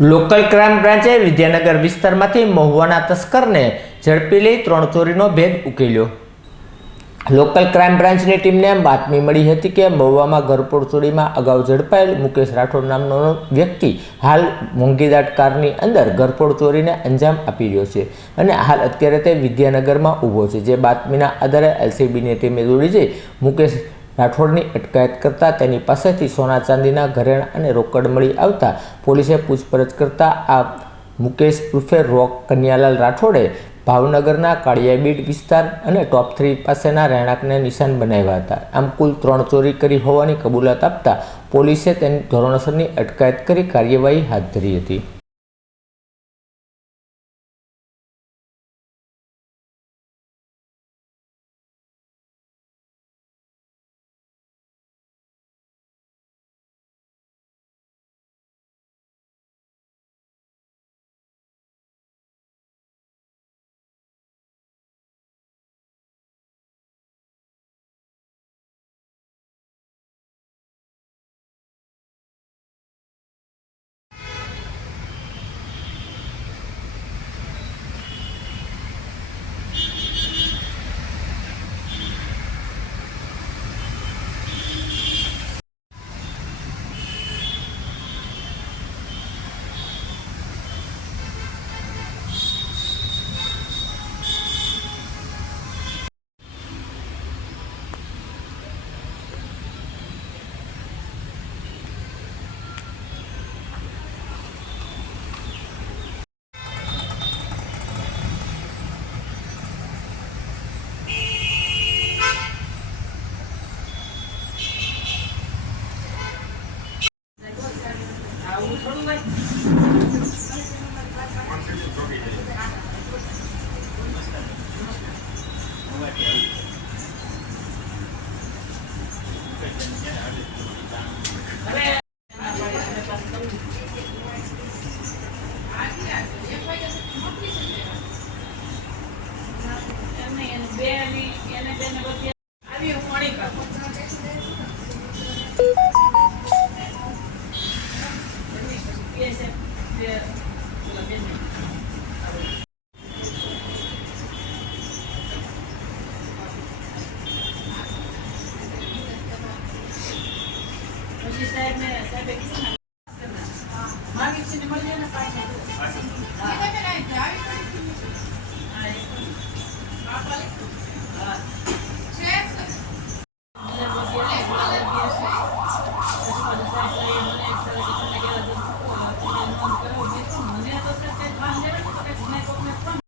Local crime બ્રાન્ચે Vidyanagar વિસ્તારમાંથી મહુવાના તસ્કરને ઝડપી લઈ 3 ચોરીનો ભેદ ઉકેલ્યો। લોકલ ક્રાઇમ બ્રાન્ચની ટીમને બાતમી મળી હતી કે મહુવામાં ઘરફોડ ચોરીમાં અગાઉ ઝડપાયેલ મુકેશ રાઠોડ નામનો વ્યક્તિ હાલ મોંઘીદાટ કારની અંદર ઘરફોડ ચોરીને અંજામ આપી રહ્યો છે અને હાલ અત્યારે તે વિદ્યાનગરમાં ઊભો છે। જે બાતમીના આધારે એલસીબીની ટીમે દોડી જઈ મુકેશ રાઠોડની અટકાયત કરતા તેની પાસેથી સોના ચાંદીના ઘરેણાં અને રોકડ મળી આવતા પોલીસે પૂછપરછ કરતા આ મુકેશ ઉર્ફે રોક કન્યાલાલ રાઠોડે ભાવનગરના કાળિયાબીડ વિસ્તાર અને ટોપ 3 પાસેના રહેણાંકને નિશાન બનાવ્યા હતા। આમ કુલ 3 ચોરી કરી હોવાની કબૂલાત આપતા પોલીસે તેની ધોરણસરની અટકાયત કરી કાર્યવાહી હાથ ધરી હતી। हाँ